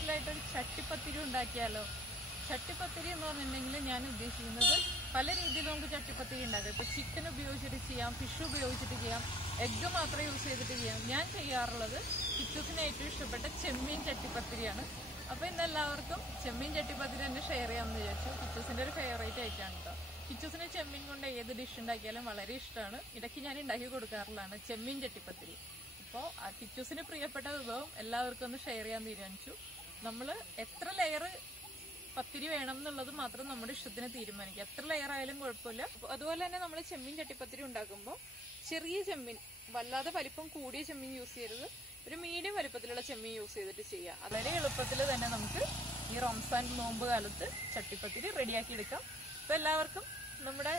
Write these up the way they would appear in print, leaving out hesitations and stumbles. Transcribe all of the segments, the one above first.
സ്പെഷ്യലായിട്ടൊരു ചട്ടിപ്പത്തിരി ഉണ്ടാക്കിയാലോ? ചട്ടിപ്പത്തിരി എന്ന് പറഞ്ഞിട്ടുണ്ടെങ്കിൽ ഞാൻ ഉദ്ദേശിക്കുന്നത് പല രീതിയിൽ നമുക്ക് ചട്ടിപ്പത്തിരി ഉണ്ടാക്കാം. ഇപ്പോൾ ചിക്കൻ ഉപയോഗിച്ചിട്ട് ചെയ്യാം, ഫിഷ് ഉപയോഗിച്ചിട്ട് ചെയ്യാം, എഗ്ഗ് മാത്രം യൂസ് ചെയ്തിട്ട് ചെയ്യാം. ഞാൻ ചെയ്യാറുള്ളത് കിച്ചൂസിന് ഏറ്റവും ഇഷ്ടപ്പെട്ട ചെമ്മീൻ ചട്ടിപ്പത്തിരിയാണ്. അപ്പോൾ ഇന്ന് എല്ലാവർക്കും ചെമ്മീൻ ചട്ടിപ്പത്തിരി തന്നെ ഷെയർ ചെയ്യാമെന്ന് വിചാരിച്ചു. കിച്ചൂസിൻ്റെ ഒരു ഫേവറേറ്റ് ആയിട്ടാണ് കേട്ടോ. കിച്ചൂസിന് ചെമ്മീൻ കൊണ്ട് ഏത് ഡിഷ് ഉണ്ടാക്കിയാലും വളരെ ഇഷ്ടമാണ്. ഇടയ്ക്ക് ഞാൻ ഉണ്ടാക്കി കൊടുക്കാറുള്ളതാണ് ചെമ്മീൻ ചട്ടിപ്പത്തിരി. അപ്പോൾ കിച്ചൂസിന് പ്രിയപ്പെട്ട വിഭവം എല്ലാവർക്കും ഒന്ന് ഷെയർ ചെയ്യാൻ തീരുമാനിച്ചു. നമ്മൾ എത്ര ലെയർ പത്തിരി വേണം എന്നുള്ളത് മാത്രം നമ്മുടെ ഇഷ്ടത്തിന് തീരുമാനിക്കുക. എത്ര ലെയർ ആയാലും കുഴപ്പമില്ല. അതുപോലെ തന്നെ നമ്മൾ ചെമ്മീൻ ചട്ടിപ്പത്തിരി ഉണ്ടാക്കുമ്പോൾ ചെറിയ ചെമ്മീൻ, വല്ലാതെ വലിപ്പം കൂടിയ ചെമ്മീൻ യൂസ് ചെയ്യരുത്. ഒരു മീഡിയം വലിപ്പത്തിലുള്ള ചെമ്മീൻ യൂസ് ചെയ്തിട്ട് ചെയ്യുക. വളരെ എളുപ്പത്തിൽ തന്നെ നമുക്ക് ഈ റംസാൻ നോമ്പ് കാലത്ത് ചട്ടിപ്പത്തിരി റെഡിയാക്കി എടുക്കാം. അപ്പോൾ എല്ലാവർക്കും നമ്മുടെ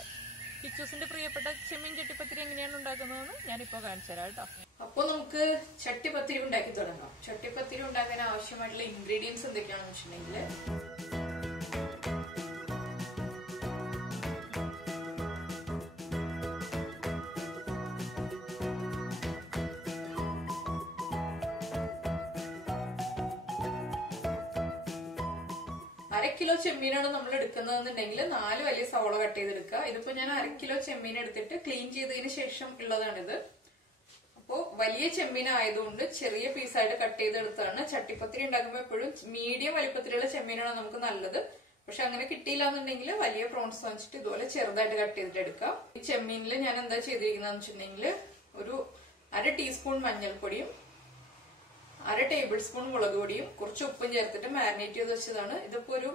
കിച്ചൂസിന്റെ പ്രിയപ്പെട്ട ചെമ്മീൻ ചട്ടിപ്പത്തിരി എങ്ങനെയാണ് ഉണ്ടാക്കുന്നതെന്ന് ഞാനിപ്പോൾ കാണിച്ചു തരാം കേട്ടോ. അപ്പോൾ നമുക്ക് ചട്ടിപ്പത്തിരി ഉണ്ടാക്കി തുടങ്ങാം. ചട്ടിപ്പത്തിരി ഉണ്ടാക്കാൻ ആവശ്യമായിട്ടുള്ള ഇൻഗ്രീഡിയൻസ് എന്തൊക്കെയാണെന്ന് വെച്ചിട്ടുണ്ടെങ്കിൽ, അര കിലോ ചെമ്മീനാണ് നമ്മൾ എടുക്കുന്നതെന്നുണ്ടെങ്കിൽ 4 വലിയ സവോള കട്ട് ചെയ്തെടുക്കുക. ഇതിപ്പോ ഞാൻ 1/2 കിലോ ചെമ്മീൻ എടുത്തിട്ട് ക്ലീൻ ചെയ്തതിന് ശേഷം ഉള്ളതാണിത്. അപ്പോ വലിയ ചെമ്മീൻ ആയതുകൊണ്ട് ചെറിയ പീസായിട്ട് കട്ട് ചെയ്തെടുത്താണ്. ചട്ടിപ്പത്തിരി ഉണ്ടാക്കുമ്പോൾ എപ്പോഴും മീഡിയം വലിപ്പത്തിലുള്ള ചെമ്മീനാണ് നമുക്ക് നല്ലത്. പക്ഷെ അങ്ങനെ കിട്ടിയില്ല എന്നുണ്ടെങ്കിൽ വലിയ പ്രോൺസ് വാങ്ങിച്ചിട്ട് ഇതുപോലെ ചെറുതായിട്ട് കട്ട് ചെയ്തിട്ട് എടുക്കാം. ഈ ചെമ്മീനിൽ ഞാൻ എന്താ ചെയ്തിരിക്കുന്നതെന്ന് വെച്ചിട്ടുണ്ടെങ്കിൽ, ഒരു 1/2 ടീസ്പൂൺ മഞ്ഞൾപ്പൊടിയും 1/2 ടേബിൾ സ്പൂൺ മുളക് പൊടിയും കുറച്ച് ഉപ്പും ചേർത്തിട്ട് മാരിനേറ്റ് ചെയ്ത് വെച്ചതാണ്. ഇതിപ്പോ ഒരു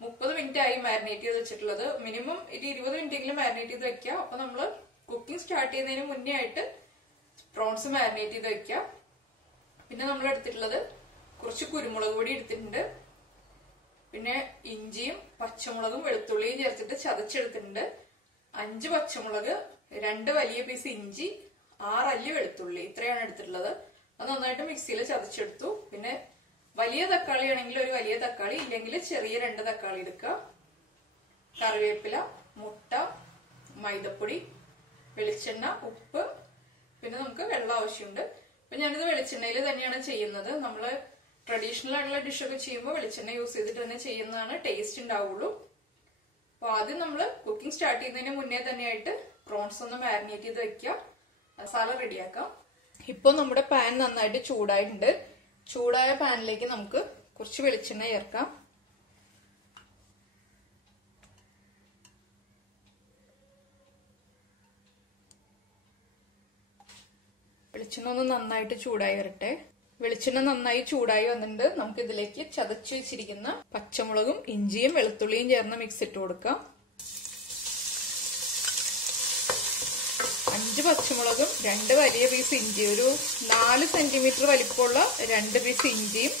30 മിനിറ്റ് ആയി മാരിനേറ്റ് ചെയ്ത് വെച്ചിട്ടുള്ളത്. മിനിമം ഒരു 20 മിനിറ്റ് എങ്കിലും മാരിനേറ്റ് ചെയ്ത് വെക്കുക. അപ്പൊ നമ്മള് കുക്കിംഗ് സ്റ്റാർട്ട് ചെയ്യുന്നതിന് മുന്നേ ആയിട്ട് പ്രോൺസ് മാരിനേറ്റ് ചെയ്ത് വെക്കുക. പിന്നെ നമ്മൾ എടുത്തിട്ടുള്ളത് കുറച്ച് കുരുമുളക് പൊടി എടുത്തിട്ടുണ്ട്. പിന്നെ ഇഞ്ചിയും പച്ചമുളകും വെളുത്തുള്ളിയും ചേർത്തിട്ട് ചതച്ചെടുത്തിട്ടുണ്ട്. 5 പച്ചമുളക്, 2 വലിയ പീസ് ഇഞ്ചി, 6 അല്ലി വെളുത്തുള്ളി, ഇത്രയാണ് എടുത്തിട്ടുള്ളത്. അത് നന്നായിട്ട് മിക്സിയിൽ ചതച്ചെടുത്തു. പിന്നെ വലിയ തക്കാളി ആണെങ്കിൽ ഒരു വലിയ തക്കാളി, ഇല്ലെങ്കിൽ ചെറിയ 2 തക്കാളി എടുക്കുക. കറിവേപ്പില, മുട്ട, മൈദപ്പൊടി, വെളിച്ചെണ്ണ, ഉപ്പ്, പിന്നെ നമുക്ക് വെള്ളം ആവശ്യമുണ്ട്. അപ്പൊ ഞാനിത് വെളിച്ചെണ്ണയിൽ തന്നെയാണ് ചെയ്യുന്നത്. നമ്മള് ട്രഡീഷണൽ ആയിട്ടുള്ള ഡിഷൊക്കെ ചെയ്യുമ്പോൾ വെളിച്ചെണ്ണ യൂസ് ചെയ്തിട്ട് തന്നെ ചെയ്യുന്നതാണ് ടേസ്റ്റ് ഉണ്ടാവുള്ളൂ. അപ്പൊ ആദ്യം നമ്മള് കുക്കിംഗ് സ്റ്റാർട്ട് ചെയ്യുന്നതിന് മുന്നേ തന്നെയായിട്ട് പ്രോൺസ് ഒന്ന് മാരിനേറ്റ് ചെയ്ത് വെക്കുക. മസാല റെഡിയാക്കാം. ഇപ്പൊ നമ്മുടെ പാൻ നന്നായിട്ട് ചൂടായിട്ടുണ്ട്. ചൂടായ പാനിലേക്ക് നമുക്ക് കുറച്ച് വെളിച്ചെണ്ണ ചേർക്കാം. വെളിച്ചെണ്ണ ഒന്ന് നന്നായിട്ട് ചൂടായി വരട്ടെ. വെളിച്ചെണ്ണ നന്നായി ചൂടായി വന്നിട്ടുണ്ട്. നമുക്ക് ഇതിലേക്ക് ചതച്ചു വെച്ചിരിക്കുന്ന പച്ചമുളകും ഇഞ്ചിയും വെളുത്തുള്ളിയും ചേർന്ന മിക്സ് ഇട്ട് കൊടുക്കാം. 5 പച്ചമുളകും 2 വലിയ പീസ് ഇഞ്ചി, ഒരു 4 സെന്റിമീറ്റർ വലിപ്പമുള്ള 2 പീസ് ഇഞ്ചിയും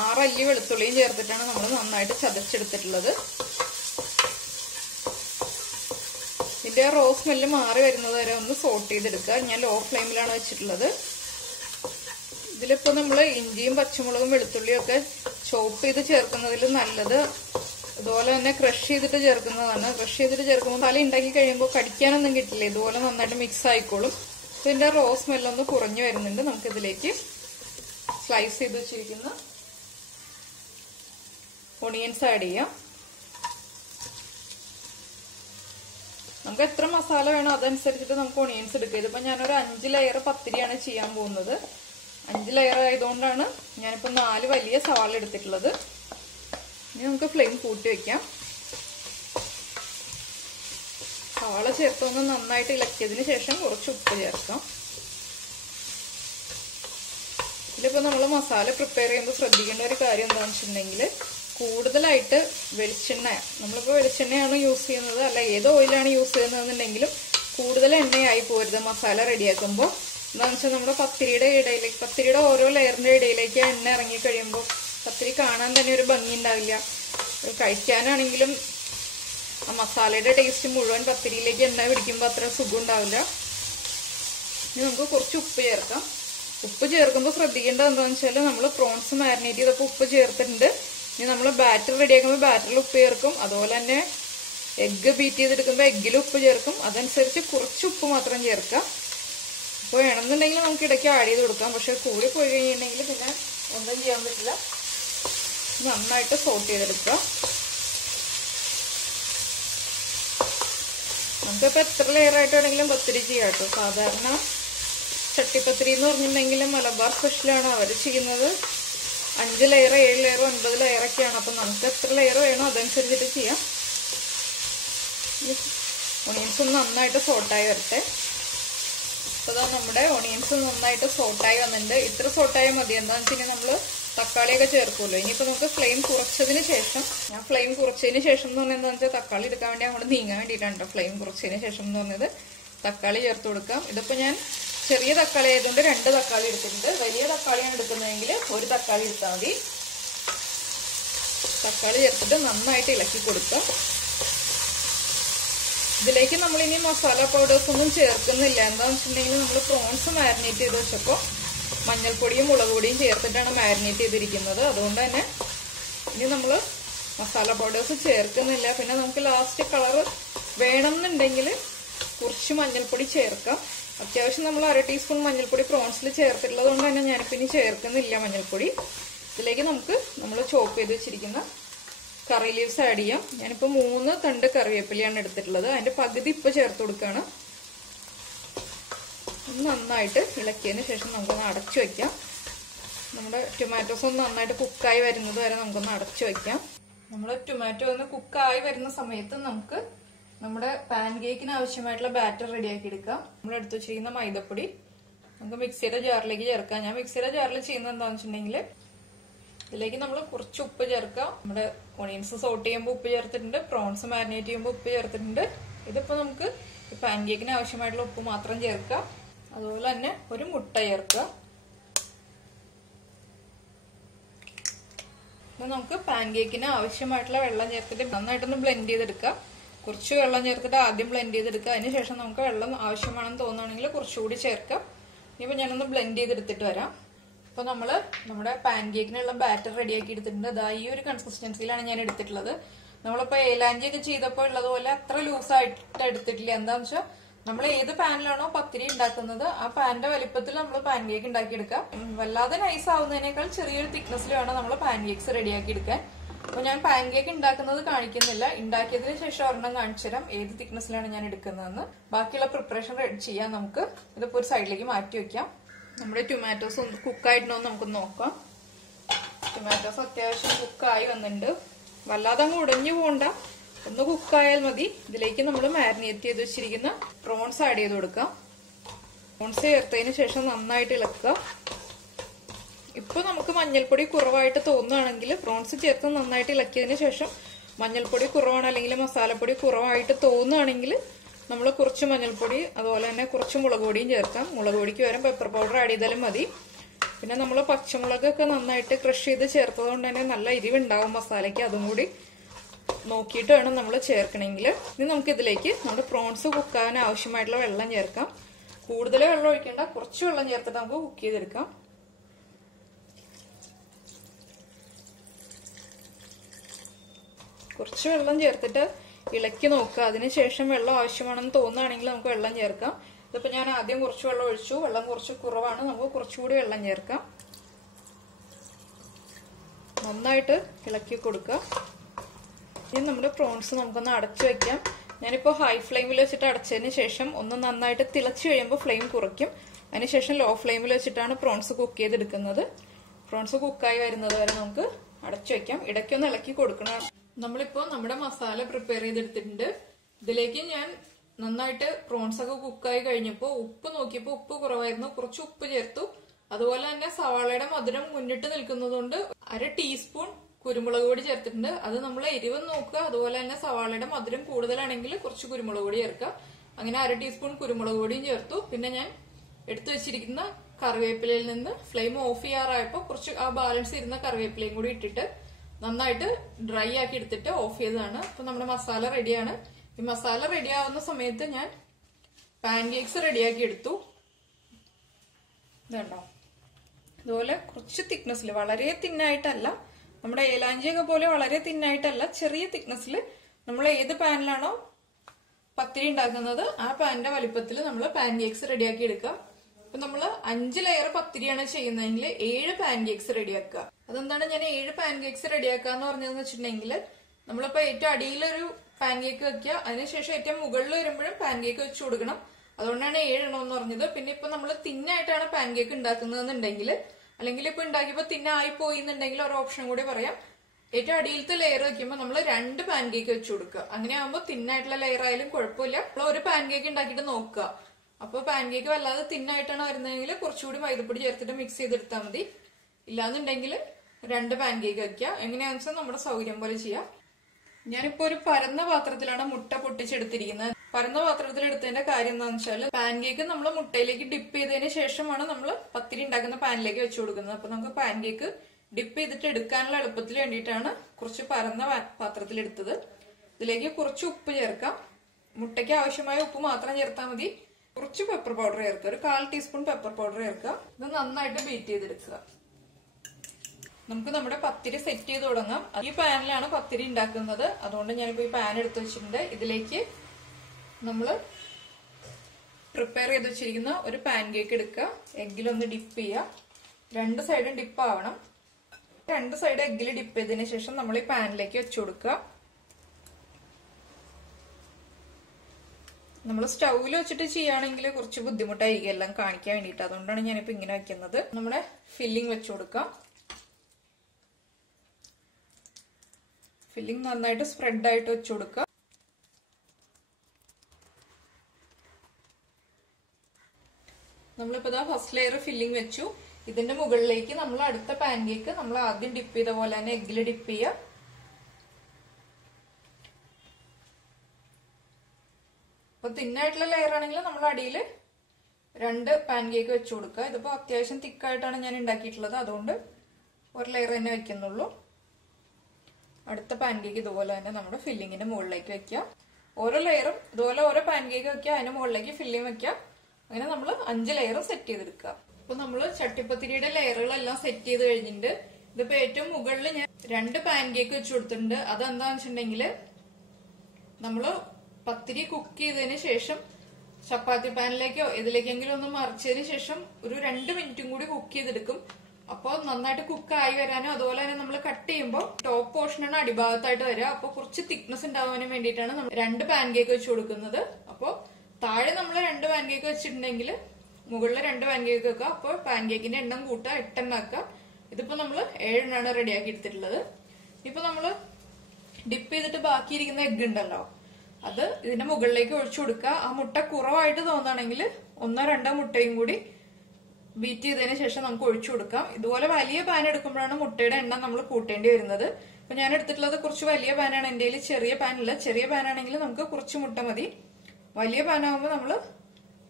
6 അല്ലി വെളുത്തുള്ളിയും ചേർത്തിട്ടാണ് നമ്മൾ നന്നായിട്ട് ചതച്ചെടുത്തിട്ടുള്ളത്. ഇതിന്റെ റോ സ്മെല്ല് മാറി വരുന്നത് വരെ ഒന്ന് സോട്ട് ചെയ്തെടുക്കുക. ഞാൻ ലോ ഫ്ലെയിമിലാണ് വെച്ചിട്ടുള്ളത്. ഇതിലിപ്പോ നമ്മൾ ഇഞ്ചിയും പച്ചമുളകും വെളുത്തുള്ളിയും ഒക്കെ ചോപ്പ് ചെയ്ത് ചേർക്കുന്നതിൽ നല്ലത് ഇതുപോലെ തന്നെ ക്രഷ് ചെയ്തിട്ട് ചേർക്കുന്നതാണ്. ക്രഷ് ചെയ്തിട്ട് ചേർക്കുമ്പോൾ തല ഉണ്ടാക്കി കഴിയുമ്പോൾ കടിക്കാനൊന്നും കിട്ടില്ല. ഇതുപോലെ നന്നായിട്ട് മിക്സ് ആയിക്കോളും. ഇതിന്റെ റോ സ്മെല്ലൊന്ന് കുറഞ്ഞു വരുന്നുണ്ട്. നമുക്കിതിലേക്ക് സ്ലൈസ് ചെയ്ത് വെച്ചിരിക്കുന്ന ഓണിയൻസ് ആഡ് ചെയ്യാം. നമുക്ക് എത്ര മസാല വേണോ അതനുസരിച്ചിട്ട് നമുക്ക് ഓണിയൻസ് എടുക്കുക. ഇതിപ്പോ ഞാനൊരു 5 ലെയർ പത്തിരിയാണ് ചെയ്യാൻ പോകുന്നത്. 5 ലെയർ ആയതുകൊണ്ടാണ് ഞാനിപ്പോ 4 വലിയ സവാള എടുത്തിട്ടുള്ളത്. ഇനി നമുക്ക് ഫ്ലെയിം കൂട്ടി വെക്കാം. സവാള ചേർത്തൊന്ന് നന്നായിട്ട് ഇളക്കിയതിന് ശേഷം കുറച്ച് ഉപ്പ് ചേർക്കാം. ഇതിലിപ്പോ നമ്മൾ മസാല പ്രിപ്പയർ ചെയ്യുമ്പോൾ ശ്രദ്ധിക്കേണ്ട ഒരു കാര്യം എന്താണെന്ന് വെച്ചിട്ടുണ്ടെങ്കിൽ, കൂടുതലായിട്ട് വെളിച്ചെണ്ണ, നമ്മളിപ്പോൾ വെളിച്ചെണ്ണയാണ് യൂസ് ചെയ്യുന്നത്, അല്ല ഏത് ഓയിലാണ് യൂസ് ചെയ്യുന്നതെന്നുണ്ടെങ്കിലും കൂടുതൽ എണ്ണയായി പോരുത് മസാല റെഡിയാക്കുമ്പോൾ. എന്താണെന്ന് വെച്ചാൽ നമ്മുടെ പത്തിരിയുടെ ഓരോ ലെയറിന്റെ ഇടയിലേക്ക് എണ്ണ ഇറങ്ങി കഴിയുമ്പോൾ പത്തിരി കാണാൻ തന്നെ ഒരു ഭംഗി ഉണ്ടാവില്ല. കഴിക്കാനാണെങ്കിലും ആ മസാലയുടെ ടേസ്റ്റ് മുഴുവൻ പത്തിരിയിലേക്ക് എണ്ണ പിടിക്കുമ്പോൾ അത്ര സുഖം ഉണ്ടാവില്ല. ഇനി നമുക്ക് കുറച്ച് ഉപ്പ് ചേർക്കാം. ഉപ്പ് ചേർക്കുമ്പോൾ ശ്രദ്ധിക്കേണ്ടത് എന്താണെന്ന് വെച്ചാൽ, നമ്മൾ പ്രോൺസ് മാരിനേറ്റ് ചെയ്തപ്പോൾ ഉപ്പ് ചേർത്തിട്ടുണ്ട്. ഇനി നമ്മൾ ബാറ്റർ റെഡിയാക്കുമ്പോൾ ബാറ്ററിൽ ഉപ്പ് ചേർക്കും. അതുപോലെ തന്നെ എഗ്ഗ് ബീറ്റ് ചെയ്തെടുക്കുമ്പോൾ എഗ്ഗിൽ ഉപ്പ് ചേർക്കും. അതനുസരിച്ച് കുറച്ച് ഉപ്പ് മാത്രം ചേർക്കുക. അപ്പോൾ വേണമെന്നുണ്ടെങ്കിൽ നമുക്ക് ഇടയ്ക്ക് ആഡ് ചെയ്ത് കൊടുക്കാം. പക്ഷെ കൂടി പോയി കഴിഞ്ഞിട്ടുണ്ടെങ്കിൽ പിന്നെ ഒന്നും ചെയ്യാൻ പറ്റില്ല. നന്നായിട്ട് സോട്ട് ചെയ്തെടുക്കുക. നമുക്കിപ്പോൾ എത്ര ലെയറായിട്ട് വേണമെങ്കിലും പത്തിരി ചെയ്യാം കേട്ടോ. സാധാരണ ചട്ടിപ്പത്തിരി എന്ന് പറഞ്ഞിട്ടുണ്ടെങ്കിൽ മലബാർ സ്പെഷ്യലാണ് അവർ ചെയ്യുന്നത്. 5 ലെയർ, 7 ലെയർ, 9 ലെയറൊക്കെയാണ്. അപ്പം നമുക്ക് എത്ര ലെയർ വേണോ അതനുസരിച്ചിട്ട് ചെയ്യാം. ഓണിയൻസ് ഒന്ന് നന്നായിട്ട് സോട്ടായി വരട്ടെ. അപ്പോൾ അതാ നമ്മുടെ ഓണിയൻസ് നന്നായിട്ട് സോട്ടായി വന്നിട്ടുണ്ട്. ഇത്ര സോട്ടായാൽ മതി. എന്താണെന്ന് വെച്ചിട്ടുണ്ടെങ്കിൽ നമ്മൾ തക്കാളിയൊക്കെ ചേർക്കുമല്ലോ. ഇനിയിപ്പോൾ നമുക്ക് ഫ്ലെയിം കുറച്ചതിന് ശേഷം, ഞാൻ ഫ്ലെയിം കുറച്ചതിന് ശേഷം എന്ന് പറഞ്ഞാൽ എന്താണെന്ന് വെച്ചാൽ തക്കാളി എടുക്കാൻ വേണ്ടി അങ്ങോട്ട് നീങ്ങാൻ വേണ്ടിയിട്ടാണ് ഫ്ലെയിം കുറച്ചതിന് ശേഷം എന്ന് പറഞ്ഞത്. തക്കാളി ചേർത്ത് കൊടുക്കാം. ഇതിപ്പോൾ ഞാൻ ചെറിയ തക്കാളി ആയതുകൊണ്ട് 2 തക്കാളി എടുത്തിട്ടുണ്ട്. വലിയ തക്കാളിയാണ് എടുക്കുന്നതെങ്കിൽ 1 തക്കാളി എടുത്താൽ മതി. തക്കാളി ചേർത്തിട്ട് നന്നായിട്ട് ഇളക്കി കൊടുക്കുക. ഇതിലേക്ക് നമ്മളിനി മസാല പൗഡേഴ്സ് ഒന്നും ചേർക്കുന്നില്ല. എന്താണെന്ന് വെച്ചിട്ടുണ്ടെങ്കിൽ നമ്മൾ പ്രോൺസ് മാരിനേറ്റ് ചെയ്ത് വെച്ചപ്പോൾ മഞ്ഞൾപ്പൊടിയും മുളക് പൊടിയും ചേർത്തിട്ടാണ് മാരിനേറ്റ് ചെയ്തിരിക്കുന്നത്. അതുകൊണ്ട് തന്നെ ഇനി നമ്മൾ മസാല പൗഡേഴ്സ് ചേർക്കുന്നില്ല. പിന്നെ നമുക്ക് ലാസ്റ്റ് കളർ വേണമെന്നുണ്ടെങ്കിൽ കുറച്ച് മഞ്ഞൾപ്പൊടി ചേർക്കാം. അത്യാവശ്യം നമ്മൾ 1/2 ടീസ്പൂൺ മഞ്ഞൾപ്പൊടി പ്രോൺസിൽ ചേർത്തിട്ടുള്ളത് കൊണ്ട് തന്നെ ഞാനിപ്പോൾ ഇനി ചേർക്കുന്നില്ല മഞ്ഞൾപ്പൊടി. ഇതിലേക്ക് നമുക്ക് നമ്മൾ ചോപ്പ് ചെയ്ത് വെച്ചിരിക്കുന്ന കറി ലീവ്സ് ആഡ് ചെയ്യാം. ഞാനിപ്പോൾ 3 തണ്ട് കറിവേപ്പിലയാണ് എടുത്തിട്ടുള്ളത്. അതിന്റെ പകുതി ഇപ്പോൾ ചേർത്ത് കൊടുക്കുകയാണ്. നന്നായിട്ട് ഇളക്കിയതിന് ശേഷം നമുക്കൊന്ന് അടച്ചു വയ്ക്കാം. നമ്മുടെ ടൊമാറ്റോസ് ഒന്ന് നന്നായിട്ട് കുക്കായി വരുന്നത് വരെ നമുക്കൊന്ന് അടച്ചു വയ്ക്കാം. നമ്മുടെ ടൊമാറ്റോ ഒന്ന് കുക്കായി വരുന്ന സമയത്ത് നമുക്ക് നമ്മുടെ പാൻ കേക്കിന് ആവശ്യമായിട്ടുള്ള ബാറ്റർ റെഡിയാക്കി എടുക്കാം. നമ്മൾ എടുത്തു വെച്ചിരിക്കുന്ന മൈദപ്പൊടി നമുക്ക് മിക്സിയുടെ ജാറിലേക്ക് ചേർക്കാം. ഞാൻ മിക്സിയുടെ ജാറിൽ ചെയ്യുന്നത് എന്താണെന്ന് വെച്ചിട്ടുണ്ടെങ്കിൽ ഇതിലേക്ക് നമ്മൾ കുറച്ച് ഉപ്പ് ചേർക്കാം. നമ്മുടെ ഓണിയൻസ് സോട്ട് ചെയ്യുമ്പോൾ ഉപ്പ് ചേർത്തിട്ടുണ്ട്, പ്രോൺസ് മാരിനേറ്റ് ചെയ്യുമ്പോൾ ഉപ്പ് ചേർത്തിട്ടുണ്ട്. ഇതിപ്പോൾ നമുക്ക് പാൻ കേക്കിന് ആവശ്യമായിട്ടുള്ള ഉപ്പ് മാത്രം ചേർക്കാം. അതുപോലെ തന്നെ ഒരു മുട്ട ചേർക്കുക. നമുക്ക് പാൻ കേക്കിന് ആവശ്യമായിട്ടുള്ള വെള്ളം ചേർത്തിട്ട് നന്നായിട്ടൊന്ന് ബ്ലെൻഡ് ചെയ്തെടുക്കാം. കുറച്ച് വെള്ളം ചേർത്തിട്ട് ആദ്യം ബ്ലെൻഡ് ചെയ്തെടുക്കുക. അതിനുശേഷം നമുക്ക് വെള്ളം ആവശ്യമാണെന്ന് തോന്നുകയാണെങ്കിൽ കുറച്ചുകൂടി ചേർക്കാം. ഇനിയിപ്പോൾ ഞാനൊന്ന് ബ്ലെൻഡ് ചെയ്തെടുത്തിട്ട് വരാം. അപ്പോൾ നമ്മുടെ പാൻ കേക്കിനുള്ള ബാറ്റർ റെഡിയാക്കി എടുത്തിട്ടുണ്ട്. അതാ ഈ ഒരു കൺസിസ്റ്റൻസിയിലാണ് ഞാൻ എടുത്തിട്ടുള്ളത്. നമ്മളിപ്പോൾ ഏലാഞ്ചി ഒക്കെ ചെയ്തപ്പോൾ ഉള്ളതുപോലെ അത്ര ലൂസായിട്ട് എടുത്തിട്ടില്ല. എന്താണെന്ന് വെച്ചാൽ നമ്മൾ ഏത് പാനിലാണോ പത്തിരി ഉണ്ടാക്കുന്നത് ആ പാനിന്റെ വലിപ്പത്തിൽ നമ്മൾ പാൻ കേക്ക് ഉണ്ടാക്കിയെടുക്കാം. വല്ലാതെ നൈസ് ആവുന്നതിനേക്കാൾ ചെറിയൊരു തിക്നെസ്സിൽ വേണം നമ്മൾ പാൻ കേക്ക്സ് റെഡിയാക്കി എടുക്കാൻ. അപ്പോൾ ഞാൻ പാൻ കേക്ക് ഉണ്ടാക്കുന്നത് കാണിക്കുന്നില്ല. ഉണ്ടാക്കിയതിന് ശേഷം ഒരെണ്ണം കാണിച്ചു തരാം ഏത് തിക്നെസ്സിലാണ് ഞാൻ എടുക്കുന്നതെന്ന്. ബാക്കിയുള്ള പ്രിപ്പറേഷൻ റെഡി ചെയ്യാം. നമുക്ക് ഇതിപ്പോൾ ഒരു സൈഡിലേക്ക് മാറ്റി വെക്കാം. നമ്മുടെ ടൊമാറ്റോസ് ഒന്ന് കുക്കായിട്ടുണ്ടോ എന്ന് നമുക്ക് നോക്കാം. ടൊമാറ്റോസ് അത്യാവശ്യം കുക്കായി വന്നിട്ടുണ്ട്. വല്ലാതെ അങ്ങ് ഉടഞ്ഞു പോകണ്ട, ഒന്ന് കുക്കായാൽ മതി. ഇതിലേക്ക് നമ്മൾ മാരിനേറ്റ് ചെയ്ത് വെച്ചിരിക്കുന്ന പ്രോൺസ് ആഡ് ചെയ്ത് കൊടുക്കാം. പ്രോൺസ് ചേർത്തതിന് ശേഷം നന്നായിട്ട് ഇളക്കുക. ഇപ്പൊ നമുക്ക് മഞ്ഞൾപ്പൊടി കുറവായിട്ട് തോന്നുകയാണെങ്കിൽ പ്രോൺസ് ചേർത്ത് നന്നായിട്ട് ഇളക്കിയതിന് ശേഷം മഞ്ഞൾപ്പൊടി കുറവാണ് അല്ലെങ്കിൽ മസാലപ്പൊടി കുറവായിട്ട് തോന്നുകയാണെങ്കിൽ നമ്മൾ കുറച്ച് മഞ്ഞൾപ്പൊടി അതുപോലെ തന്നെ കുറച്ച് മുളക് പൊടിയും ചേർക്കാം. മുളക് പൊടിക്ക് പകരം പെപ്പർ പൗഡർ ആഡ് ചെയ്താലും മതി. പിന്നെ നമ്മൾ പച്ചമുളകൊക്കെ നന്നായിട്ട് ക്രഷ് ചെയ്ത് ചേർത്തത് കൊണ്ട് തന്നെ നല്ല എരിവുണ്ടാവും മസാലയ്ക്ക്. അതും കൂടി നോക്കിയിട്ട് വേണം നമ്മൾ ചേർക്കണമെങ്കിൽ. ഇനി നമുക്ക് ഇതിലേക്ക് നമ്മുടെ പ്രോൺസ് കുക്കാവാൻ ആവശ്യമായിട്ടുള്ള വെള്ളം ചേർക്കാം. കൂടുതൽ വെള്ളം ഒഴിക്കേണ്ട, കുറച്ച് വെള്ളം ചേർത്തിട്ട് നമുക്ക് കുക്ക് ചെയ്തെടുക്കാം. കുറച്ച് വെള്ളം ചേർത്തിട്ട് ഇളക്കി നോക്കുക. അതിനുശേഷം വെള്ളം ആവശ്യമാണെന്ന് തോന്നുകയാണെങ്കിൽ നമുക്ക് വെള്ളം ചേർക്കാം. ഇതിപ്പോ ഞാൻ ആദ്യം കുറച്ച് വെള്ളം ഒഴിച്ചു. വെള്ളം കുറച്ച് കുറവാണ്, നമുക്ക് കുറച്ചുകൂടി വെള്ളം ചേർക്കാം. നന്നായിട്ട് ഇളക്കി കൊടുക്കുക. ഇനി നമ്മുടെ പ്രോൺസ് നമുക്കൊന്ന് അടച്ചു വെക്കാം. ഞാനിപ്പോൾ ഹൈ ഫ്ലെയിമിൽ വെച്ചിട്ട് അടച്ചതിന് ശേഷം ഒന്ന് നന്നായിട്ട് തിളച്ച് കഴിയുമ്പോൾ ഫ്ലെയിം കുറയ്ക്കും. അതിനുശേഷം ലോ ഫ്ലെയിമിൽ വെച്ചിട്ടാണ് പ്രോൺസ് കുക്ക് ചെയ്തെടുക്കുന്നത്. പ്രോൺസ് കുക്കായി വരുന്നത് വരെ നമുക്ക് അടച്ചു വെക്കാം. ഇടയ്ക്കൊന്ന് ഇളക്കി കൊടുക്കണം. നമ്മളിപ്പോ നമ്മുടെ മസാല പ്രിപ്പയർ ചെയ്തെടുത്തിട്ടുണ്ട്. ഇതിലേക്ക് ഞാൻ നന്നായിട്ട് പ്രോൺസ് ഒക്കെ കുക്കായി കഴിഞ്ഞപ്പോൾ ഉപ്പ് നോക്കിയപ്പോൾ ഉപ്പ് കുറവായിരുന്നു, കുറച്ച് ഉപ്പ് ചേർത്തു. അതുപോലെ തന്നെ സവാളയുടെ മധുരം മുന്നിട്ട് നിൽക്കുന്നതുകൊണ്ട് 1/2 ടീസ്പൂൺ കുരുമുളക് പൊടി ചേർത്തിട്ടുണ്ട്. അത് നമ്മൾ എരിവ് നോക്കുക. അതുപോലെ തന്നെ സവാളയുടെ മധുരം കൂടുതലാണെങ്കിൽ കുറച്ച് കുരുമുളക് പൊടി ചേർക്കുക. അങ്ങനെ 1/2 ടീസ്പൂൺ കുരുമുളക് പൊടിയും ചേർത്തു. പിന്നെ ഞാൻ എടുത്തു വെച്ചിരിക്കുന്ന കറിവേപ്പിലയിൽ നിന്ന് ഫ്ലെയിം ഓഫ് ചെയ്യാറായപ്പോൾ കുറച്ച് ആ ബാലൻസ് ഇരുന്ന കറിവേപ്പിലയും കൂടി ഇട്ടിട്ട് നന്നായിട്ട് ഡ്രൈ ആക്കി എടുത്തിട്ട് ഓഫ് ചെയ്തതാണ്. അപ്പൊ നമ്മുടെ മസാല റെഡിയാണ്. ഈ മസാല റെഡി ആവുന്ന സമയത്ത് ഞാൻ പാൻ കേക്ക്സ് റെഡിയാക്കി എടുത്തു. ഇതുണ്ടോ, അതുപോലെ കുറച്ച് തിക്നെസ്സിൽ, വളരെ തിന്നായിട്ടല്ല, നമ്മുടെ ഏലാഞ്ചിയൊക്കെ പോലെ വളരെ തിന്നായിട്ടല്ല, ചെറിയ തിക്നെസ്സിൽ നമ്മൾ ഏത് പാനിലാണോ പത്തിരി ഉണ്ടാക്കുന്നത് ആ പാനിന്റെ വലിപ്പത്തിൽ നമ്മൾ പാൻ കേക്ക്സ് റെഡിയാക്കി എടുക്കാം. ഇപ്പൊ നമ്മള് 5 ലെയർ പത്തിരിയാണ് ചെയ്യുന്നതെങ്കിൽ 7 പാൻകേക്സ് റെഡിയാക്കുക. അതെന്താണ് ഞാൻ 7 പാൻകേക്സ് റെഡിയാക്കുക എന്ന് പറഞ്ഞതെന്ന് വെച്ചിട്ടുണ്ടെങ്കിൽ നമ്മളിപ്പോ ഏറ്റവും അടിയിലൊരു പാൻകേക്ക് വെക്കുക, അതിനുശേഷം ഏറ്റവും മുകളിൽ വരുമ്പോഴും പാൻകേക്ക് വെച്ച് കൊടുക്കണം. അതുകൊണ്ടാണ് 7 എണ്ണം എന്ന് പറഞ്ഞത്. പിന്നെ ഇപ്പൊ നമ്മൾ തിന്നായിട്ടാണ് പാൻകേക്ക് ഉണ്ടാക്കുന്നതെന്നുണ്ടെങ്കിൽ, അല്ലെങ്കിൽ ഇപ്പൊ ഉണ്ടാക്കിയപ്പോ തിന്നായി പോയി എന്നുണ്ടെങ്കിൽ ഒരു ഓപ്ഷൻ കൂടി പറയാം. ഏറ്റവും അടിയിലത്തെ ലെയർ വെക്കുമ്പോൾ നമ്മൾ 2 പാൻകേക്ക് വെച്ച് കൊടുക്കുക. അങ്ങനെ ആകുമ്പോൾ തിന്നായിട്ടുള്ള ലെയർ ആയാലും കുഴപ്പമില്ല. നമ്മൾ ഒരു പാൻകേക്ക് ഉണ്ടാക്കിയിട്ട് നോക്കുക. അപ്പൊ പാൻകേക്ക് വല്ലാതെ തിന്നായിട്ടാണ് വരുന്നതെങ്കിൽ കുറച്ചുകൂടി മൈദപ്പൊടി ചേർത്തിട്ട് മിക്സ് ചെയ്തെടുത്താൽ മതി. ഇല്ലാന്നുണ്ടെങ്കിൽ 2 പാൻകേക്ക് വെക്കുക. എങ്ങനെയാണെന്ന് വെച്ചാൽ നമ്മുടെ സൗകര്യം പോലെ ചെയ്യാം. ഞാനിപ്പോ ഒരു പരന്ന പാത്രത്തിലാണ് മുട്ട പൊട്ടിച്ചെടുത്തിരിക്കുന്നത്. പരന്ന പാത്രത്തിൽ എടുത്തതിന്റെ കാര്യം എന്താണെന്ന് വെച്ചാൽ പാൻകേക്ക് നമ്മൾ മുട്ടയിലേക്ക് ഡിപ്പ് ചെയ്തതിന് ശേഷമാണ് നമ്മൾ പത്തിരി ഉണ്ടാക്കുന്ന പാനിലേക്ക് വെച്ചു കൊടുക്കുന്നത്. അപ്പൊ നമുക്ക് പാൻകേക്ക് ഡിപ്പ് ചെയ്തിട്ട് എടുക്കാനുള്ള എളുപ്പത്തിന് വേണ്ടിയിട്ടാണ് കുറച്ച് പരന്ന പാത്രത്തിൽ എടുത്തത്. ഇതിലേക്ക് കുറച്ച് ഉപ്പ് ചേർക്കാം. മുട്ടയ്ക്ക് ആവശ്യമായ ഉപ്പ് മാത്രം ചേർത്താൽ മതി. കുറച്ച് പെപ്പർ പൗഡർ ചേർക്കുക, ഒരു 1/4 ടീസ്പൂൺ പെപ്പർ പൗഡർ ചേർക്കുക. ഇത് നന്നായിട്ട് ബീറ്റ് ചെയ്തെടുക്കുക. നമുക്ക് നമ്മുടെ പത്തിരി സെറ്റ് ചെയ്ത് തുടങ്ങാം. ഈ പാനിലാണ് പത്തിരി ഉണ്ടാക്കുന്നത്. അതുകൊണ്ട് ഞാനിപ്പോ ഈ പാൻ എടുത്ത് വെച്ചിട്ടുണ്ട്. ഇതിലേക്ക് നമ്മള് പ്രിപ്പയർ ചെയ്ത് വെച്ചിരിക്കുന്ന ഒരു പാൻകേക്ക് എടുക്കുക. എഗ്ഗിലൊന്ന് ഡിപ്പ് ചെയ്യുക. 2 സൈഡും ഡിപ്പ് ആവണം. 2 സൈഡ് എഗ്ഗിൽ ഡിപ്പ് ചെയ്തതിനു ശേഷം നമ്മൾ ഈ പാനിലേക്ക് വെച്ചു കൊടുക്കുക. നമ്മൾ സ്റ്റൗവിൽ വെച്ചിട്ട് ചെയ്യുകയാണെങ്കിൽ കുറച്ച് ബുദ്ധിമുട്ടായിരിക്കും എല്ലാം കാണിക്കാൻ വേണ്ടിയിട്ട്. അതുകൊണ്ടാണ് ഞാനിപ്പോ ഇങ്ങനെ വെക്കുന്നത്. നമ്മുടെ ഫില്ലിംഗ് വെച്ചു കൊടുക്കാം. ഫില്ലിംഗ് നന്നായിട്ട് സ്പ്രെഡ് ആയിട്ട് വെച്ചു കൊടുക്കുക. നമ്മളിപ്പോ ഫസ്റ്റ് ലെയർ ഫില്ലിംഗ് വെച്ചു. ഇതിന്റെ മുകളിലേക്ക് നമ്മൾ അടുത്ത പാൻകേക്ക് നമ്മൾ ആദ്യം ഡിപ്പ് ചെയ്ത പോലെ തന്നെ എഗ്ഗിൽ ഡിപ്പ് ചെയ്യുക. അപ്പൊ തിന്നായിട്ടുള്ള ലെയർ ആണെങ്കിൽ നമ്മൾ അടിയിൽ 2 പാൻകേക്ക് വെച്ചു കൊടുക്കുക. ഇതിപ്പോ അത്യാവശ്യം തിക്കായിട്ടാണ് ഞാൻ ഉണ്ടാക്കിയിട്ടുള്ളത്. അതുകൊണ്ട് ഒരു ലെയർ തന്നെ വെക്കുന്നുള്ളൂ. അടുത്ത പാൻകേക്ക് ഇതുപോലെ തന്നെ നമ്മുടെ ഫില്ലിങ്ങിന്റെ മുകളിലേക്ക് വെക്കുക. ഓരോ ലെയറും ഇതുപോലെ ഓരോ പാൻകേക്ക് വെക്കുക, അതിന്റെ മുകളിലേക്ക് ഫില്ലിങ് വെക്കുക. അങ്ങനെ നമ്മൾ 5 ലെയർ സെറ്റ് ചെയ്തെടുക്കുക. അപ്പൊ നമ്മള് ചട്ടിപ്പത്തിരിയുടെ ലെയറുകളെല്ലാം സെറ്റ് ചെയ്ത് കഴിഞ്ഞിട്ടുണ്ട്. ഇതിപ്പോ ഏറ്റവും മുകളിൽ ഞാൻ 2 പാൻകേക്ക് വെച്ച് കൊടുത്തിട്ടുണ്ട്. അതെന്താന്ന് വെച്ചിട്ടുണ്ടെങ്കിൽ നമ്മള് പത്തിരി കുക്ക് ചെയ്തതിന് ശേഷം ചപ്പാത്തി പാനിലേക്കോ ഇതിലേക്കെങ്കിലും ഒന്ന് മറിച്ചതിന് ശേഷം ഒരു 2 മിനിറ്റും കൂടി കുക്ക് ചെയ്തെടുക്കും. അപ്പോൾ നന്നായിട്ട് കുക്കായി വരാനും അതുപോലെ തന്നെ നമ്മൾ കട്ട് ചെയ്യുമ്പോൾ ടോപ്പ് പോർഷനാണ് അടിഭാഗത്തായിട്ട് വരിക. അപ്പൊ കുറച്ച് തിക്നെസ് ഉണ്ടാവാനും വേണ്ടിയിട്ടാണ് നമ്മൾ 2 പാൻകേക്ക് വെച്ച് കൊടുക്കുന്നത്. അപ്പോൾ താഴെ നമ്മൾ 2 പാൻകേക്ക് വെച്ചിട്ടുണ്ടെങ്കിൽ മുകളിൽ 2 പാൻകേക്ക് വെക്കുക. അപ്പോൾ പാൻകേക്കിന്റെ എണ്ണം കൂട്ടുക, 8 എണ്ണം ആക്കുക. ഇതിപ്പോ നമ്മൾ 7 എണ്ണമാണ് റെഡിയാക്കി എടുത്തിട്ടുള്ളത്. ഇപ്പൊ നമ്മള് ഡിപ്പ് ചെയ്തിട്ട് ബാക്കിയിരിക്കുന്ന എഗ്ഗ് ഉണ്ടല്ലോ, അത് ഇതിന്റെ മുകളിലേക്ക് ഒഴിച്ചു കൊടുക്കുക. ആ മുട്ട കുറവായിട്ട് തോന്നുകയാണെങ്കിൽ 1-2 മുട്ടയും കൂടി ബീറ്റ് ചെയ്തതിന് ശേഷം നമുക്ക് ഒഴിച്ചു കൊടുക്കാം. ഇതുപോലെ വലിയ പാൻ എടുക്കുമ്പോഴാണ് മുട്ടയുടെ എണ്ണം നമ്മൾ കൂട്ടേണ്ടി വരുന്നത്. അപ്പൊ ഞാൻ എടുത്തിട്ടുള്ളത് കുറച്ച് വലിയ പാനാണ്. എന്റെ കയ്യിൽ ചെറിയ പാനില്ല. ചെറിയ പാനാണെങ്കിൽ നമുക്ക് കുറച്ച് മുട്ട മതി. വലിയ പാനാകുമ്പോൾ നമ്മൾ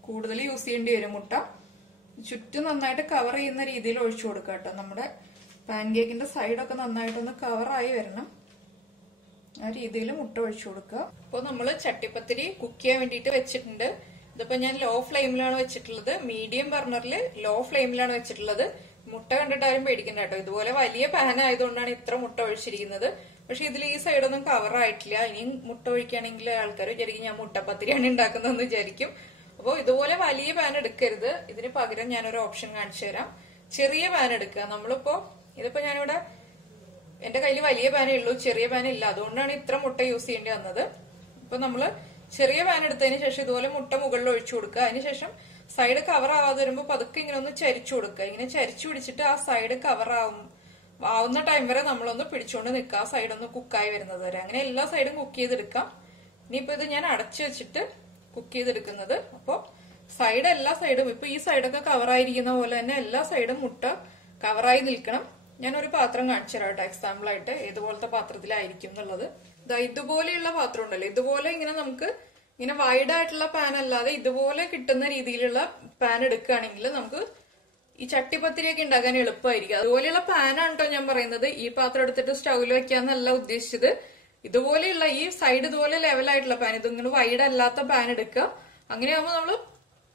കൂടുതൽ യൂസ് ചെയ്യേണ്ടി വരും മുട്ട. ചുറ്റും നന്നായിട്ട് കവർ ചെയ്യുന്ന രീതിയിൽ ഒഴിച്ചു കൊടുക്കുക കേട്ടോ. നമ്മുടെ പാൻകേക്കിന്റെ സൈഡൊക്കെ നന്നായിട്ടൊന്ന് കവറായി വരണം. ആ രീതിയിൽ മുട്ട ഒഴിച്ചു കൊടുക്കുക. അപ്പൊ നമ്മള് ചട്ടിപ്പത്തിരി കുക്ക് ചെയ്യാൻ വേണ്ടിയിട്ട് വെച്ചിട്ടുണ്ട്. ഇതിപ്പോ ഞാൻ ലോ ഫ്ലെയിമിലാണ് വെച്ചിട്ടുള്ളത്. മീഡിയം ബർണറിൽ ലോ ഫ്ലെയിമിലാണ് വെച്ചിട്ടുള്ളത്. മുട്ട കണ്ടിട്ട് ആരും പേടിക്കണ്ട കേട്ടോ. ഇതുപോലെ വലിയ പാൻ ആയതുകൊണ്ടാണ് ഇത്ര മുട്ട ഒഴിച്ചിരിക്കുന്നത്. പക്ഷെ ഇതിൽ ഈ സൈഡൊന്നും കവർ ആയിട്ടില്ല. ഇനിയും മുട്ട ഒഴിക്കുകയാണെങ്കിൽ ആൾക്കാർ വിചാരിക്കും ഞാൻ മുട്ടപ്പത്തിരിയാണ് ഉണ്ടാക്കുന്നതെന്ന് വിചാരിക്കും. അപ്പോൾ ഇതുപോലെ വലിയ പാൻ എടുക്കരുത്. ഇതിന് പകരം ഞാനൊരു ഓപ്ഷൻ കാണിച്ചു തരാം. ചെറിയ പാൻ എടുക്കുക. നമ്മളിപ്പോ ഇതിപ്പോ ഞാനിവിടെ എന്റെ കയ്യിൽ വലിയ പാനേ ഉള്ളൂ, ചെറിയ പാൻ ഇല്ല. അതുകൊണ്ടാണ് ഇത്ര മുട്ട യൂസ് ചെയ്യേണ്ടി വന്നത്. അപ്പൊ നമ്മള് ചെറിയ പാൻ എടുത്തതിന് ശേഷം ഇതുപോലെ മുട്ട മുകളിൽ ഒഴിച്ചു കൊടുക്കുക. അതിനുശേഷം സൈഡ് കവർ ആവാതെ വരുമ്പോൾ പതുക്കെ ഇങ്ങനെ ഒന്ന് ചരിച്ചു കൊടുക്കുക. ഇങ്ങനെ ചരിച്ചു പിടിച്ചിട്ട് ആ സൈഡ് കവർ ആവുന്ന ടൈം വരെ നമ്മളൊന്ന് പിടിച്ചുകൊണ്ട് നിൽക്കുക. ആ സൈഡ് ഒന്ന് കുക്കായി വരുന്നത് വരെ. അങ്ങനെ എല്ലാ സൈഡും കുക്ക് ചെയ്തെടുക്കാം. ഇനിയിപ്പോ ഇത് ഞാൻ അടച്ചു വെച്ചിട്ട് കുക്ക് ചെയ്തെടുക്കുന്നത്. അപ്പോ സൈഡ് എല്ലാ സൈഡും ഇപ്പൊ ഈ സൈഡൊക്കെ കവറായിരിക്കുന്ന പോലെ തന്നെ എല്ലാ സൈഡും മുട്ട കവറായി നിൽക്കണം. ഞാനൊരു പാത്രം കാണിച്ചു തരാം കേട്ടോ, എക്സാമ്പിൾ ആയിട്ട് ഏതുപോലത്തെ പാത്രത്തിലായിരിക്കും എന്നുള്ളത്. ഇതുപോലെയുള്ള പാത്രം ഉണ്ടല്ലോ, ഇതുപോലെ ഇങ്ങനെ നമുക്ക് ഇങ്ങനെ വൈഡ് ആയിട്ടുള്ള പാൻ അല്ലാതെ ഇതുപോലെ കിട്ടുന്ന രീതിയിലുള്ള പാൻ എടുക്കുകയാണെങ്കിൽ നമുക്ക് ഈ ചട്ടിപ്പത്തിരിയൊക്കെ ഉണ്ടാക്കാൻ എളുപ്പമായിരിക്കും. അതുപോലെയുള്ള പാനാണ് കേട്ടോ ഞാൻ പറയുന്നത്. ഈ പാത്രം എടുത്തിട്ട് സ്റ്റൗവിൽ വെക്കാന്നല്ല ഉദ്ദേശിച്ചത്. ഇതുപോലെയുള്ള ഈ സൈഡ് ഇതുപോലെ ലെവലായിട്ടുള്ള പാൻ, ഇതിങ്ങനെ വൈഡ് അല്ലാത്ത പാൻ എടുക്കുക. അങ്ങനെയാകുമ്പോൾ നമ്മള്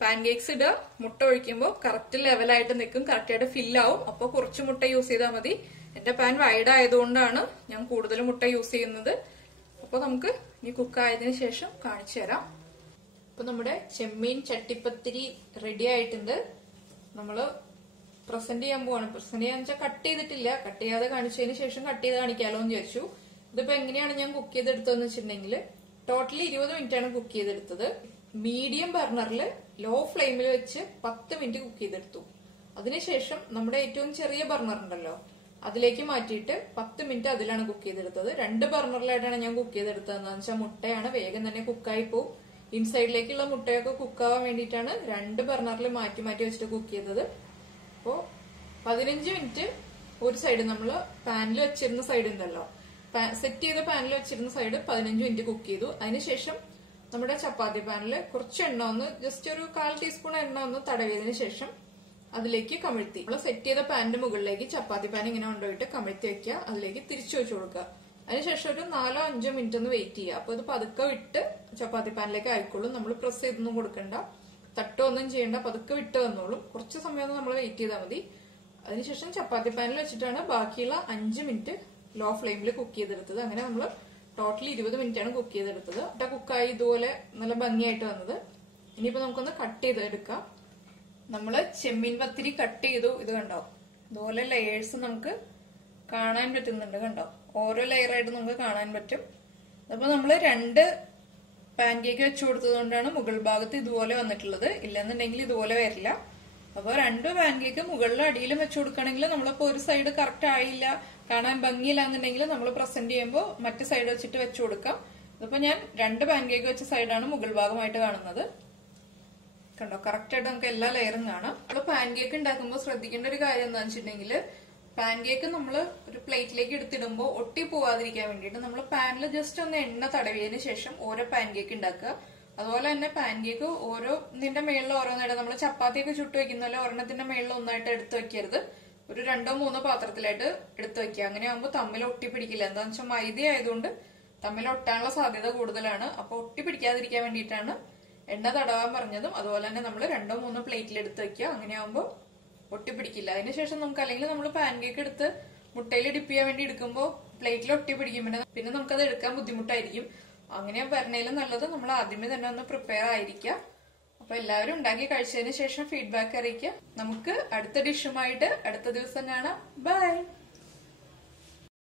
പാൻകേക്സ് ഇടുക, മുട്ട ഒഴിക്കുമ്പോൾ കറക്റ്റ് ലെവലായിട്ട് നിൽക്കും, കറക്റ്റായിട്ട് ഫില്ലാവും. അപ്പോൾ കുറച്ച് മുട്ട യൂസ് ചെയ്താൽ മതി. എന്റെ പാൻ വൈഡ് ആയതുകൊണ്ടാണ് ഞാൻ കൂടുതൽ മുട്ട യൂസ് ചെയ്യുന്നത്. അപ്പൊ നമുക്ക് ഈ കുക്കായതിനു ശേഷം കാണിച്ചു തരാം. അപ്പൊ നമ്മുടെ ചെമ്മീൻ ചട്ടിപ്പത്തിരി റെഡി ആയിട്ടുണ്ട്. നമ്മള് പ്രസന്റ് ചെയ്യാൻ പോവാണ്. പ്രസന്റ് ചെയ്യാന്ന് വെച്ചാൽ കട്ട് ചെയ്തിട്ടില്ല, കട്ട് ചെയ്യാതെ കാണിച്ചതിന് ശേഷം കട്ട് ചെയ്ത് കാണിക്കാലോ എന്ന് വിചാരിച്ചു. ഇതിപ്പോ എങ്ങനെയാണ് ഞാൻ കുക്ക് ചെയ്തെടുത്തതെന്ന് വെച്ചിട്ടുണ്ടെങ്കിൽ ടോട്ടലി 20 മിനിറ്റ് ആണ് കുക്ക് ചെയ്തെടുത്തത്. മീഡിയം ബർണറിൽ ലോ ഫ്ലെയിമിൽ വെച്ച് 10 മിനിറ്റ് കുക്ക് ചെയ്തെടുത്തു. അതിനുശേഷം നമ്മുടെ ഏറ്റവും ചെറിയ ബർണർ ഉണ്ടല്ലോ അതിലേക്ക് മാറ്റിയിട്ട് 10 മിനിറ്റ് അതിലാണ് കുക്ക് ചെയ്തെടുത്തത്. 2 ബർണറിലായിട്ടാണ് ഞാൻ കുക്ക് ചെയ്തെടുത്തത്. എന്താണെന്ന് വെച്ചാൽ മുട്ടയാണ്, വേഗം തന്നെ കുക്കായി പോവും. ഇൻസൈഡിലേക്കുള്ള മുട്ടയൊക്കെ കുക്കാവാൻ വേണ്ടിയിട്ടാണ് 2 ബർണറിൽ മാറ്റി മാറ്റി വെച്ചിട്ട് കുക്ക് ചെയ്തത്. അപ്പോ 15 മിനിറ്റ് ഒരു സൈഡ് നമ്മള് പാനിൽ വെച്ചിരുന്ന സൈഡ് ഉണ്ടല്ലോ, സെറ്റ് ചെയ്ത പാനിൽ വെച്ചിരുന്ന സൈഡ് 15 മിനിറ്റ് കുക്ക് ചെയ്തു. അതിനുശേഷം നമ്മുടെ ചപ്പാത്തി പാനിൽ കുറച്ച് എണ്ണ ഒന്ന് ജസ്റ്റ് ഒരു 1/4 ടീസ്പൂൺ എണ്ണ ഒന്ന് തടവിയതിനു ശേഷം അതിലേക്ക് കമിഴ്ത്തി നമ്മൾ സെറ്റ് ചെയ്ത പാനിന്റെ മുകളിലേക്ക് ചപ്പാത്തി പാൻ ഇങ്ങനെ കൊണ്ടുപോയിട്ട് കമിഴ്ത്തി വെക്കുക. അതിലേക്ക് തിരിച്ചു വെച്ച് കൊടുക്കുക. അതിനുശേഷം ഒരു 4-5 മിനിറ്റ് ഒന്ന് വെയിറ്റ് ചെയ്യുക. അപ്പൊ ഇത് പതുക്കെ വിട്ട് ചപ്പാത്തി പാനിലേക്ക് ആയിക്കോളും. നമ്മൾ പ്രസ് ചെയ്തൊന്നും കൊടുക്കണ്ട, തട്ടോ ഒന്നും ചെയ്യണ്ട, പതുക്കെ വിട്ട് വന്നോളും. കുറച്ച് സമയം നമ്മൾ വെയിറ്റ് ചെയ്താൽ മതി. അതിനുശേഷം ചപ്പാത്തി പാനിൽ വെച്ചിട്ടാണ് ബാക്കിയുള്ള 5 മിനിറ്റ് ലോ ഫ്ലെയിമിൽ കുക്ക് ചെയ്തെടുത്തത്. അങ്ങനെ നമ്മൾ ടോട്ടലി 20 മിനിറ്റ് ആണ് കുക്ക് ചെയ്തെടുത്തത്. കുക്കായി ഇതുപോലെ നല്ല ഭംഗിയായിട്ട് വന്നത്. ഇനിയിപ്പോ നമുക്കൊന്ന് കട്ട് ചെയ്തെടുക്കാം. നമ്മള് ചെമ്മീൻ പത്തിരി കട്ട് ചെയ്തു. ഇത് കണ്ടോ, ഇതുപോലെ ലെയേഴ്സ് നമുക്ക് കാണാൻ പറ്റുന്നുണ്ട്. കണ്ടോ, ഓരോ ലെയറായിട്ട് നമുക്ക് കാണാൻ പറ്റും. അപ്പൊ നമ്മള് 2 പാൻ കേക്ക് വെച്ചു കൊടുത്തത് കൊണ്ടാണ് മുകൾ ഭാഗത്ത് ഇതുപോലെ വന്നിട്ടുള്ളത്. ഇല്ലെന്നുണ്ടെങ്കിൽ ഇതുപോലെ വരില്ല. അപ്പൊ 2 പാൻ കേക്ക് മുകളിലും അടിയിലും വെച്ചു കൊടുക്കണമെങ്കിൽ നമ്മളിപ്പോ ഒരു സൈഡ് കറക്റ്റ് ആയില്ല, കാണാൻ ഭംഗിയില്ല എന്നുണ്ടെങ്കിൽ നമ്മൾ പ്രസന്റ് ചെയ്യുമ്പോൾ മറ്റു സൈഡ് വെച്ചിട്ട് വെച്ചു കൊടുക്കാം. ഇതിപ്പോ ഞാൻ 2 പാൻ കേക്ക് വെച്ച സൈഡാണ് മുകൾ ഭാഗമായിട്ട് കാണുന്നത്. കണ്ടോ, കറക്റ്റ് ആയിട്ട് നമുക്ക് എല്ലാ ലെയറും കാണാം. നമ്മൾ പാൻ കേക്ക് ഉണ്ടാക്കുമ്പോൾ ശ്രദ്ധിക്കേണ്ട ഒരു കാര്യം എന്താണെന്ന് വെച്ചിട്ടുണ്ടെങ്കിൽ പാൻ കേക്ക് നമ്മൾ ഒരു പ്ലേറ്റിലേക്ക് എടുത്തിടുമ്പോൾ ഒട്ടി പോവാതിരിക്കാൻ വേണ്ടിയിട്ട് നമ്മൾ പാനിൽ ജസ്റ്റ് ഒന്ന് എണ്ണ തടവിയതിനു ശേഷം ഓരോ പാൻ കേക്ക് ഉണ്ടാക്കുക. അതുപോലെ തന്നെ പാൻ കേക്ക് ഓരോന്നിന്റെ മേളിൽ ഓരോന്നായിട്ട് നമ്മൾ ചപ്പാത്തിയൊക്കെ ചുട്ടു വെക്കുന്നല്ലോ ഒരെണ്ണത്തിന്റെ മേളിൽ ഒന്നായിട്ട് എടുത്തു വെക്കരുത്. ഒരു 2-3 പാത്രത്തിലായിട്ട് എടുത്തു വെക്കുക. അങ്ങനെ ആകുമ്പോൾ തമ്മിൽ ഒട്ടിപ്പിടിക്കില്ല. എന്താണെന്ന് വെച്ചാൽ മൈദ ആയതുകൊണ്ട് തമ്മിൽ ഒട്ടാനുള്ള സാധ്യത കൂടുതലാണ്. അപ്പൊ ഒട്ടിപ്പിടിക്കാതിരിക്കാൻ വേണ്ടിയിട്ടാണ് എണ്ണ തടവാൻ പറഞ്ഞതും. അതുപോലെ തന്നെ നമ്മൾ 2-3 പ്ലേറ്റിൽ എടുത്ത് വെക്കുക. അങ്ങനെ ആകുമ്പോൾ ഒട്ടിപ്പിടിക്കില്ല. അതിനുശേഷം നമുക്ക് അല്ലെങ്കിൽ നമ്മൾ പാൻ കേക്ക് എടുത്ത് മുട്ടയിൽ ഡിപ്പ് ചെയ്യാൻ വേണ്ടി എടുക്കുമ്പോൾ പ്ലേറ്റിൽ ഒട്ടിപ്പിടിക്കും. പിന്നെ നമുക്കത് എടുക്കാൻ ബുദ്ധിമുട്ടായിരിക്കും. അങ്ങനെ വരണേലും നല്ലത് നമ്മൾ ആദ്യമേ തന്നെ ഒന്ന് പ്രിപ്പയർ ആയിരിക്കുക. അപ്പൊ എല്ലാവരും ഉണ്ടാക്കി കഴിച്ചതിന് ശേഷം ഫീഡ്ബാക്ക് അറിയിക്കുക. നമുക്ക് അടുത്ത ഡിഷുമായിട്ട് അടുത്ത ദിവസം കാണാം. ബൈ.